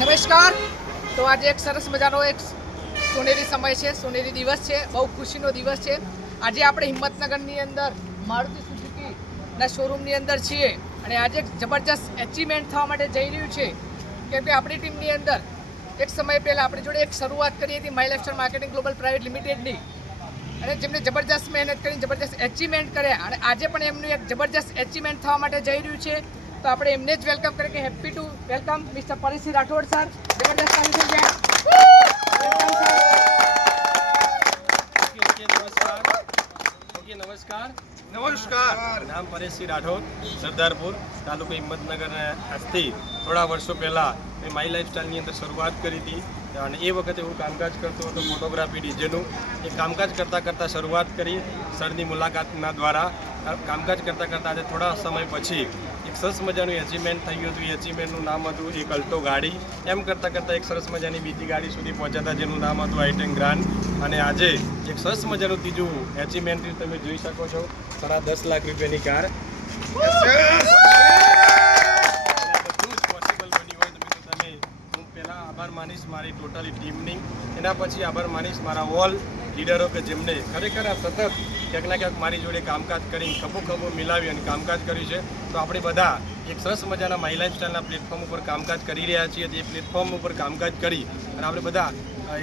નમસ્કાર. તો આજે એક સરસ મજાનો એક સોનેરી સમય છે, સોનેરી દિવસ છે, બહુ ખુશીનો દિવસ છે. આજે આપણે હિંમતનગરની અંદર મારુતિ સુઝુકીના શોરૂમની અંદર છીએ અને આજે એક જબરજસ્ત એચિવમેન્ટ થવા માટે જઈ રહ્યું છે. કેમ કે આપણી ટીમની અંદર એક સમય પહેલાં આપણી જોડે એક શરૂઆત કરી હતી લાઇફસ્ટાઈલ માર્કેટિંગ ગ્લોબલ પ્રાઇવેટ લિમિટેડની અને જેમને જબરજસ્ત મહેનત કરીને જબરજસ્ત એચિવમેન્ટ કર્યા. અને આજે પણ એમનું એક જબરજસ્ત એચિવમેન્ટ થવા માટે જઈ રહ્યું છે. તો આપણે એમને જ વેલકમ કરીએ કે happy to welcome mister Parisinh Rathod sir જબરજસ્ત કામ છે ઓકે ઓકે નમસ્કાર. ઓકે નમસ્કાર. નમસ્કાર. નામ પરેશસિંહ રાઠોડ સરદારપુર તાલુકો હિંમતનગર આજથી થોડા વર્ષો પહેલાં મેં માય લાઈફસ્ટાઈલની અંદર શરૂઆત કરી હતી. અને એ વખતે હું કામકાજ કરતો હતો ફોટોગ્રાફી ડીજેનું એ કામકાજ કરતાં કરતાં શરૂઆત કરી સરની મુલાકાતના દ્વારા કામકાજ કરતાં કરતાં આજે થોડા સમય પછી એક સરસ મજાનું એચિવમેન્ટ થયું હતું. એચિવમેન્ટનું નામ હતું એક અલ્ટો ગાડી. એમ કરતાં કરતાં એક સરસ મજાની બીજી ગાડી સુધી પહોંચ્યા જેનું નામ હતું આઈટેન ગ્રાન્ડ અને આજે એક સરસ મજાનું ત્રીજું એચિવમેન્ટ તમે જોઈ શકો છો, સાડા દસ લાખ રૂપિયાની કાર. આભાર માનીશ મારી ટોટલી ટીમની એના પછી આભાર માનીશ મારા ઓલ લીડરો કે જેમને ખરેખર આ સતત ક્યાંક ના ક્યાંક મારી જોડે કામકાજ કરી ખભો ખભો મિલાવી અને કામકાજ કર્યું છે તો આપણે બધા એક સરસ મજાના માય લાઇફસ્ટાઇલના પ્લેટફોર્મ ઉપર કામકાજ કરી રહ્યા છીએ. તે પ્લેટફોર્મ ઉપર કામકાજ કરી અને આપણે બધા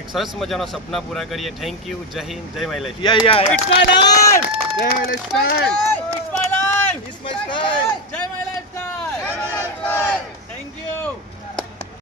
એક સરસ મજાના સપના પૂરા કરીએ. થેન્ક યુ જય હિન્દ. જય માય લાઈફ જય